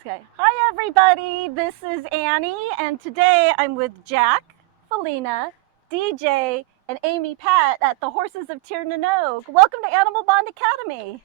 Okay. Hi, everybody. This is Annie, and today I'm with Jack, Felina, DJ, and Amy Pat at the Horses of Tir Na Nog. Welcome to Animal Bond Academy.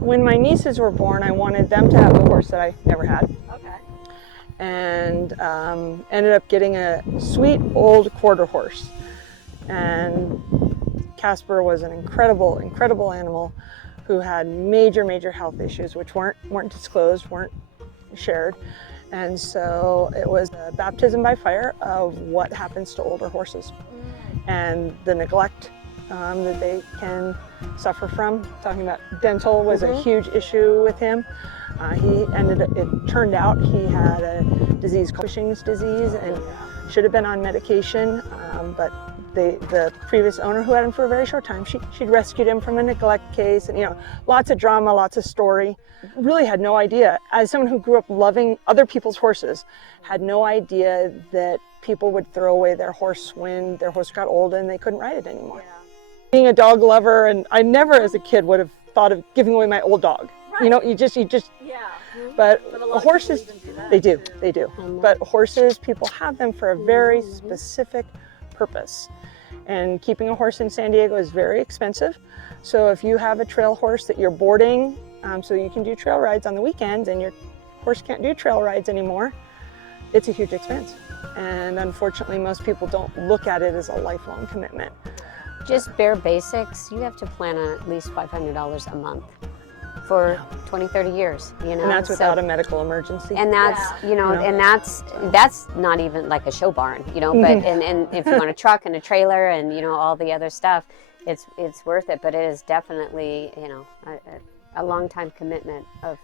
When my nieces were born, I wanted them to have the horse that I never had. Okay. And ended up getting a sweet old quarter horse. And Casper was an incredible, incredible animal who had major health issues, which weren't disclosed, weren't shared. And so it was a baptism by fire of what happens to older horses and the neglect that they can suffer from. Talking about dental was a huge issue with him. It turned out he had a disease called Cushing's disease and should have been on medication, but the previous owner, who had him for a very short time, she'd rescued him from a neglect case, and lots of drama, lots of story. Really had no idea, as someone who grew up loving other people's horses, had no idea that people would throw away their horse when their horse got old and they couldn't ride it anymore. Yeah. Being a dog lover, and I never as a kid would have thought of giving away my old dog. Right. You just yeah. But horses, they do. But horses, people have them for a very specific purpose. And keeping a horse in San Diego is very expensive. So if you have a trail horse that you're boarding so you can do trail rides on the weekends and your horse can't do trail rides anymore, it's a huge expense. And unfortunately, most people don't look at it as a lifelong commitment. Just bare basics, you have to plan on at least $500 a month for 20, 30 years, And that's without a medical emergency. And that's, and that's not even like a show barn, but, and if you want a truck and a trailer and, all the other stuff, it's worth it, but it is definitely, a long time commitment of.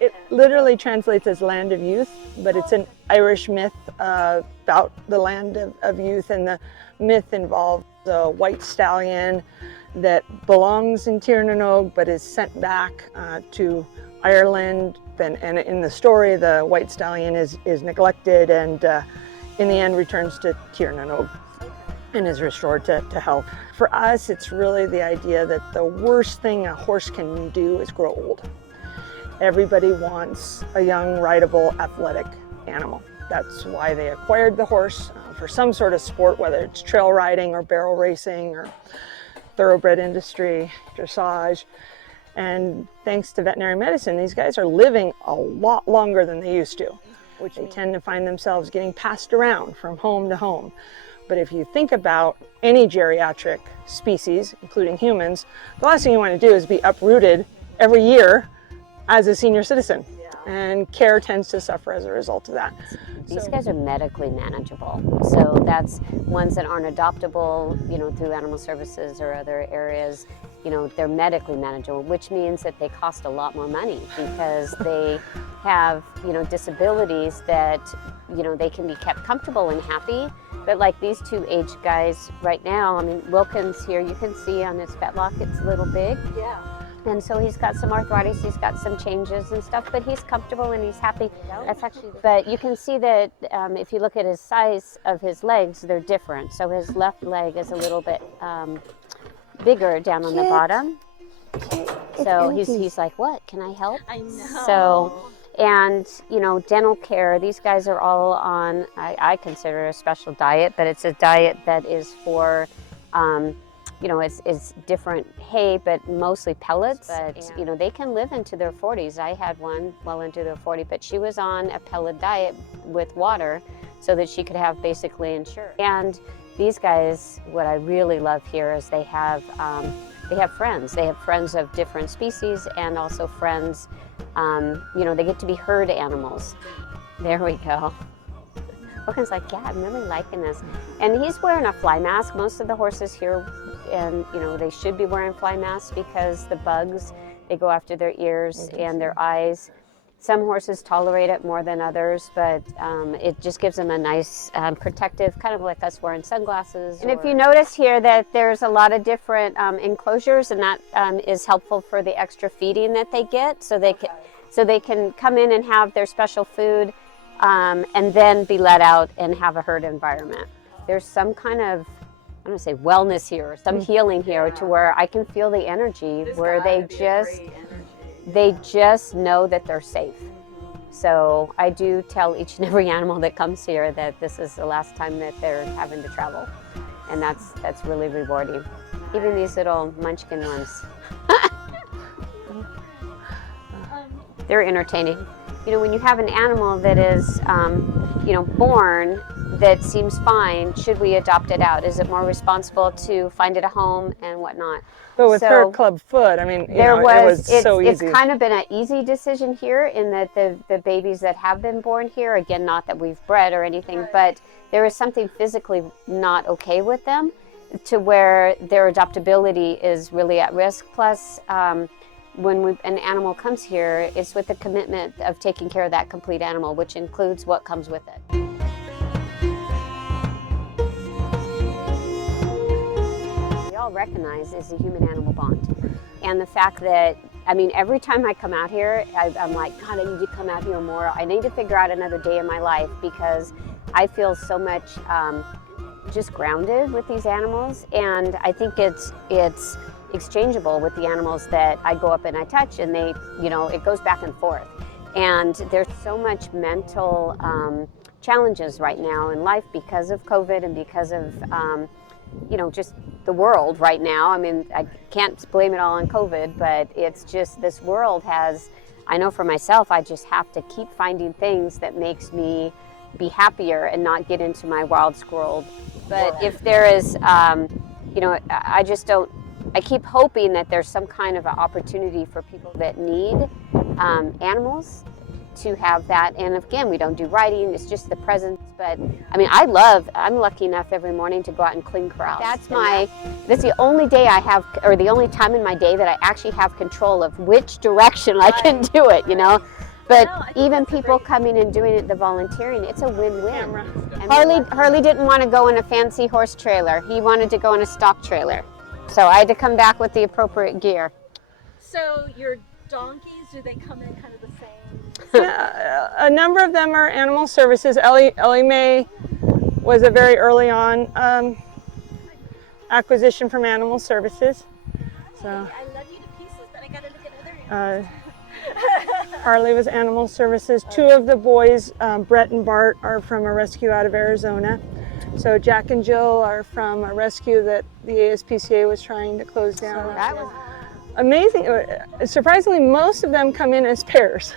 It literally translates as land of youth, but it's an Irish myth about the land of youth, and the myth involves a white stallion that belongs in Tir Na Nog but is sent back to Ireland, and in the story the white stallion is neglected and in the end returns to Tir Na Nog and is restored to health. For us, it's really the idea that the worst thing a horse can do is grow old. Everybody wants a young, rideable, athletic animal. That's why they acquired the horse for some sort of sport, whether it's trail riding or barrel racing or thoroughbred industry, dressage. And thanks to veterinary medicine, these guys are living a lot longer than they used to, which they tend to find themselves getting passed around from home to home. But if you think about any geriatric species, including humans, the last thing you want to do is be uprooted every year as a senior citizen, and care tends to suffer as a result of that. These guys are medically manageable, so that's ones that aren't adoptable, through animal services or other areas. They're medically manageable, which means that they cost a lot more money because they have, disabilities that, they can be kept comfortable and happy. But like these two aged guys right now, Wilkins here, you can see on his fetlock, it's a little big. Yeah. And so he's got some arthritis, he's got some changes and stuff, but he's comfortable and he's happy. That's actually, but you can see that if you look at his size of his legs, they're different. So his left leg is a little bit bigger down on the bottom. So he's like, what, can I help? I know. So, and dental care, these guys are all on, I consider a special diet, but it's a diet that is for, it's different hay, but mostly pellets. But, they can live into their 40s. I had one well into their 40s, but she was on a pellet diet with water so that she could have basically insurance. And these guys, what I really love here is they have friends. They have friends of different species and also friends, they get to be herd animals. There we go. Wilkins like, yeah, I'm really liking this. And he's wearing a fly mask. Most of the horses here, and they should be wearing fly masks because the bugs They go after their ears and their eyes. Some horses tolerate it more than others, but it just gives them a nice protective, kind of like us wearing sunglasses. And if you notice here that there's a lot of different enclosures, and that is helpful for the extra feeding that they get, so they can come in and have their special food and then be let out and have a herd environment. There's some kind of, I'm going to say wellness here, some healing here to where I can feel the energy where they just know that they're safe. So I do tell each and every animal that comes here that this is the last time that they're having to travel. And that's really rewarding. Even these little munchkin ones. They're entertaining. You know, when you have an animal that is, born that seems fine, should we adopt it out? Is it more responsible to find it a home and whatnot? But with her club foot, I mean, it was so easy. It's kind of been an easy decision here in that the babies that have been born here, again, not that we've bred or anything, but there is something physically not okay with them to where their adoptability is really at risk. Plus, when an animal comes here, it's with the commitment of taking care of that complete animal, which includes what comes with it. We all recognize is the human-animal bond. And the fact that, I mean, every time I come out here, I'm like, God, I need to come out here more. I need to figure out another day in my life because I feel so much just grounded with these animals. And I think it's exchangeable with the animals that I go up and I touch, and they, it goes back and forth. And there's so much mental challenges right now in life because of COVID and because of, just the world right now. I mean, I can't blame it all on COVID, but it's just this world has, I know for myself, I just have to keep finding things that makes me be happier and not get into my wild squirrel. But if there is, I just don't, I keep hoping that there's some kind of an opportunity for people that need animals to have that. And again, we don't do riding, it's just the presence. But I mean, I'm lucky enough every morning to go out and clean corrals. That's the only day I have, or the only time in my day that I actually have control of which direction I can do it, But even people coming and doing it, the volunteering, it's a win-win. And Harley didn't want to go in a fancy horse trailer. He wanted to go in a stock trailer. So I had to come back with the appropriate gear. So your donkeys, do they come in kind of the same? Yeah, a number of them are animal services. Ellie Mae was a very early on acquisition from animal services. So I love you to pieces, but I gotta look at other animals. Harley was animal services. Two of the boys, Brett and Bart, are from a rescue out of Arizona. So Jack and Jill are from a rescue that the ASPCA was trying to close down. So that was amazing. Surprisingly, most of them come in as pairs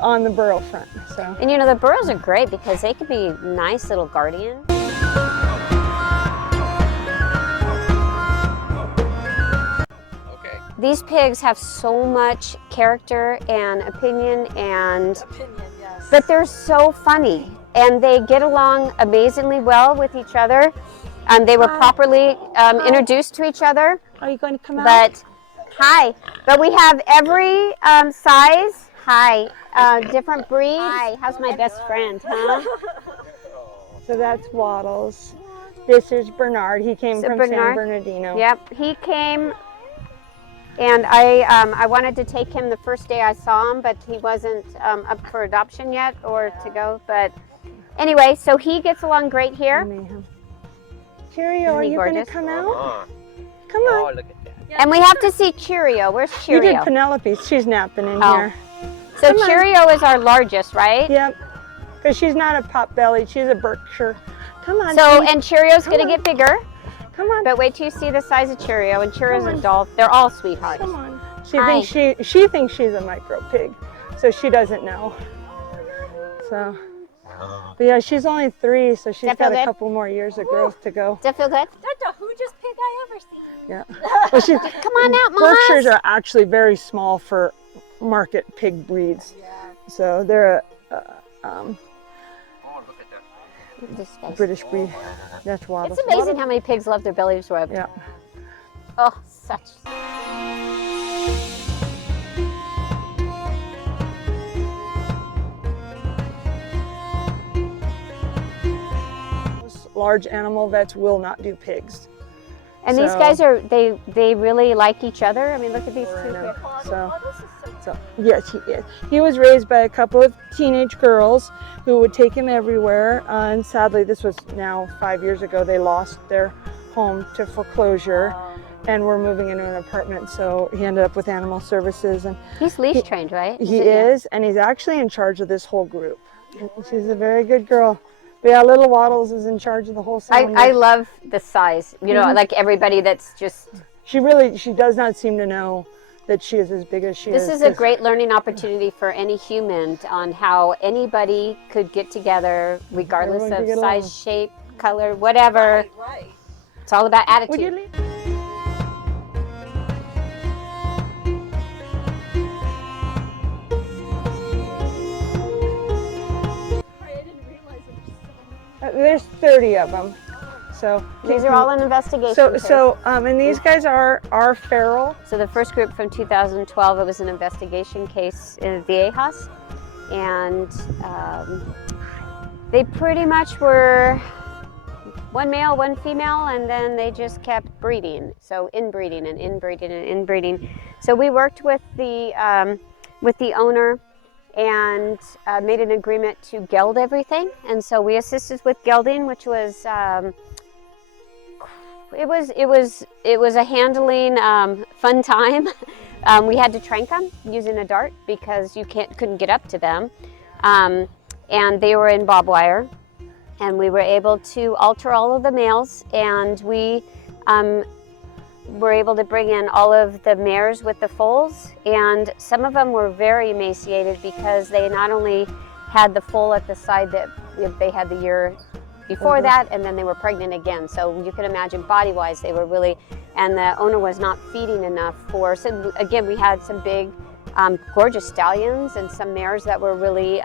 on the burro front. So. And the burros are great because they can be nice little guardians. Okay. These pigs have so much character and opinion, but they're so funny. And they get along amazingly well with each other. They were properly introduced to each other. Are you going to come out? But hi. But we have every size. Hi. Different breeds. Hi. How's my best friend, huh? So that's Waddles. This is Bernard. He came from San Bernardino. Yep. He came, and I wanted to take him the first day I saw him, but he wasn't up for adoption yet or to go. But anyway, so he gets along great here. Cheerio, are you going to come out? Come on. Oh, look at that. And we have to see Cheerio. Where's Cheerio? You did Penelope. She's napping in here. So Cheerio is our largest, right? Yep. Because she's not a pot-bellied. She's a Berkshire. Come on. So, and Cheerio's going to get bigger. Come on. But wait till you see the size of Cheerio. And Cheerio's a doll. They're all sweethearts. Come on. She thinks she's a micro pig, so she doesn't know. So, but yeah, she's only 3, so she's got a couple more years of growth to go. Does that feel good? That's the hugest pig I ever seen. Yeah. Well, Come on out, Mom. Berkshires are actually very small for market pig breeds. Yeah. So they're Oh, look at that. This face. British breed. That's Waddles. It's amazing how many pigs love their bellies rubbed. Yeah. Oh, such. large animal vets will not do pigs. And these guys they really like each other. I mean, look at these two here. So yes, he is. He was raised by a couple of teenage girls who would take him everywhere. And sadly, this was now 5 years ago. They lost their home to foreclosure, and we're moving into an apartment. So he ended up with animal services, and He's leash trained, right? he is, and he's actually in charge of this whole group. She's a very good girl. But yeah, little Waddles is in charge of the whole family. I love the size. You know, like everybody that's just. She does not seem to know that she is as big as she is. This is a great learning opportunity for any human on how anybody could get together, regardless of size, shape, color, whatever. Right. It's all about attitude. Would you leave? There's 30 of them. So These are all an investigation. And these guys are feral. So the first group from 2012, it was an investigation case in the Viejas, and they pretty much were one male, one female, and then they just kept breeding. So inbreeding and inbreeding and inbreeding. So we worked with the owner and made an agreement to geld everything, and so we assisted with gelding, which was it was a handling fun time. We had to trank them using a dart because you couldn't get up to them, and they were in barbed wire, and we were able to alter all of the males, and we were able to bring in all of the mares with the foals, and some of them were very emaciated because they not only had the foal at the side that they had the year before that, and then they were pregnant again. So you can imagine body-wise they were really, and the owner was not feeding enough for, so again, we had some big, gorgeous stallions and some mares that were really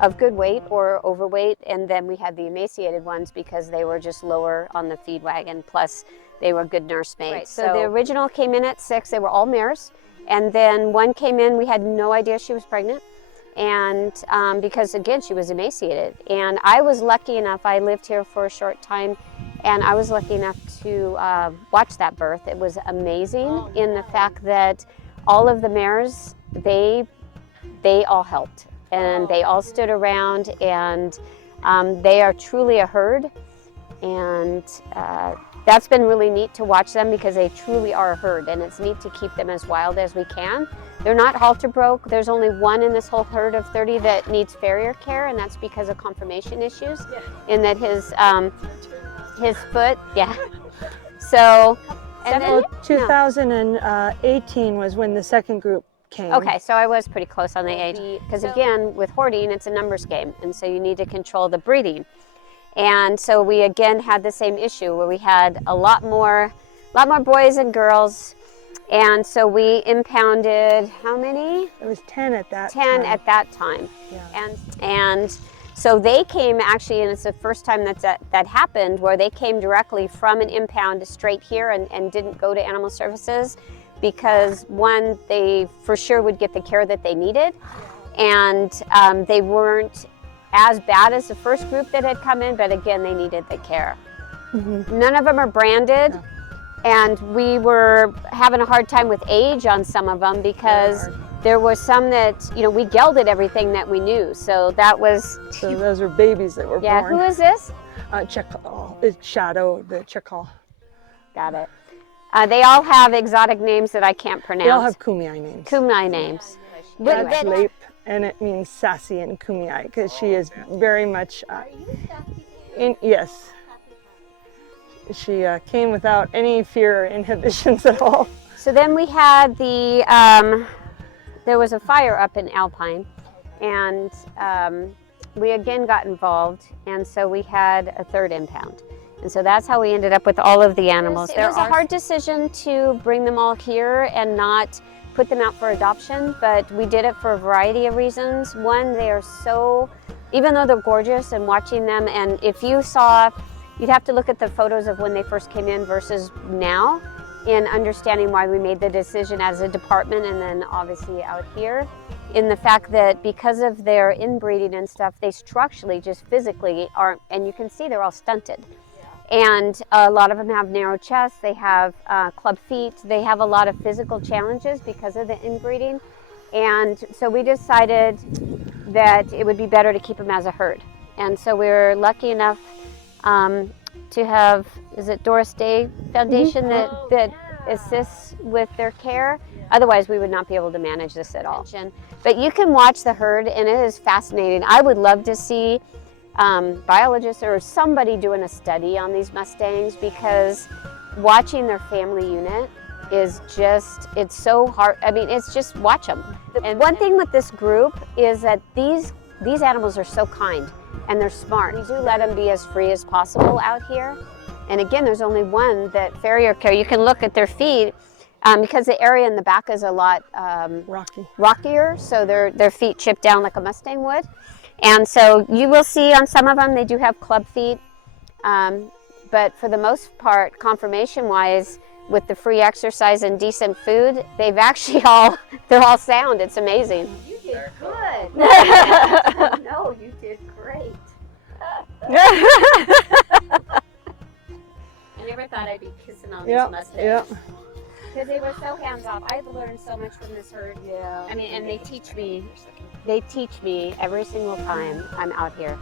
of good weight or overweight, and then we had the emaciated ones because they were just lower on the feed wagon, plus they were good nursemates. Right. So the original came in at 6, they were all mares, and then one came in, we had no idea she was pregnant, and because again, she was emaciated. And I was lucky enough, I lived here for a short time, and I was lucky enough to watch that birth. It was amazing in the fact that all of the mares, they all helped, and they all stood around, and they are truly a herd, and that's been really neat to watch them because they truly are a herd, and it's neat to keep them as wild as we can. They're not halter broke. There's only one in this whole herd of 30 that needs farrier care, and that's because of conformation issues, in that his foot, So, and then 2018 was when the second group came. Okay, so I was pretty close on the age, because again, with hoarding, it's a numbers game, and so you need to control the breeding. And so we again had the same issue where we had a lot more boys and girls, and so we impounded how many? It was 10 at that 10 time. at that time. Yeah. And so they came actually, and it's the first time that happened, where they came directly from an impound straight here and didn't go to animal services, because one, they for sure would get the care that they needed, and they weren't as bad as the first group that had come in, but again, they needed the care. Mm-hmm. None of them are branded, and we were having a hard time with age on some of them because there were some that, we gelded everything that we knew, so that was... So those were babies that were born. Yeah, who is this? Chakal. It's Shadow, the Chakal. Got it. They all have exotic names that I can't pronounce. They all have Kumeyaay names. Kumeyaay names. That's Leip, and it means sassy in Kumeyaay, because she is very much... yes. She came without any fear or inhibitions at all. So then we had there was a fire up in Alpine, and we again got involved, and so we had a third impound. And so that's how we ended up with all of the animals. It was a hard decision to bring them all here and not put them out for adoption, but we did it for a variety of reasons. One, they are so, even though they're gorgeous, and watching them, and if you saw, you'd have to look at the photos of when they first came in versus now. in understanding why we made the decision as a department and then obviously out here, in the fact that because of their inbreeding and stuff, they structurally, just physically aren't, and you can see they're all stunted. And a lot of them have narrow chests, they have club feet, they have a lot of physical challenges because of the inbreeding. And so we decided that it would be better to keep them as a herd. And so we were lucky enough to have, is it Doris Day Foundation that assists with their care? Otherwise, we would not be able to manage this at all. But you can watch the herd, and it is fascinating. I would love to see biologists or somebody doing a study on these Mustangs, because watching their family unit is just, it's so hard. I mean, it's just watch them. And one thing with this group is that these animals are so kind and they're smart. We do let them be as free as possible out here. And again, there's only one that farrier care. You can look at their feet because the area in the back is a lot rockier, so their feet chip down like a Mustang would. And so you will see on some of them, they do have club feet. But for the most part, conformation-wise, with the free exercise and decent food, they've actually they're all sound. It's amazing. You did good. No, you did great. I never thought I'd be kissing on these Mustangs. Yeah. Because they were so hands-off. I've learned so much from this herd. Yeah. I mean, and they teach me every single time I'm out here.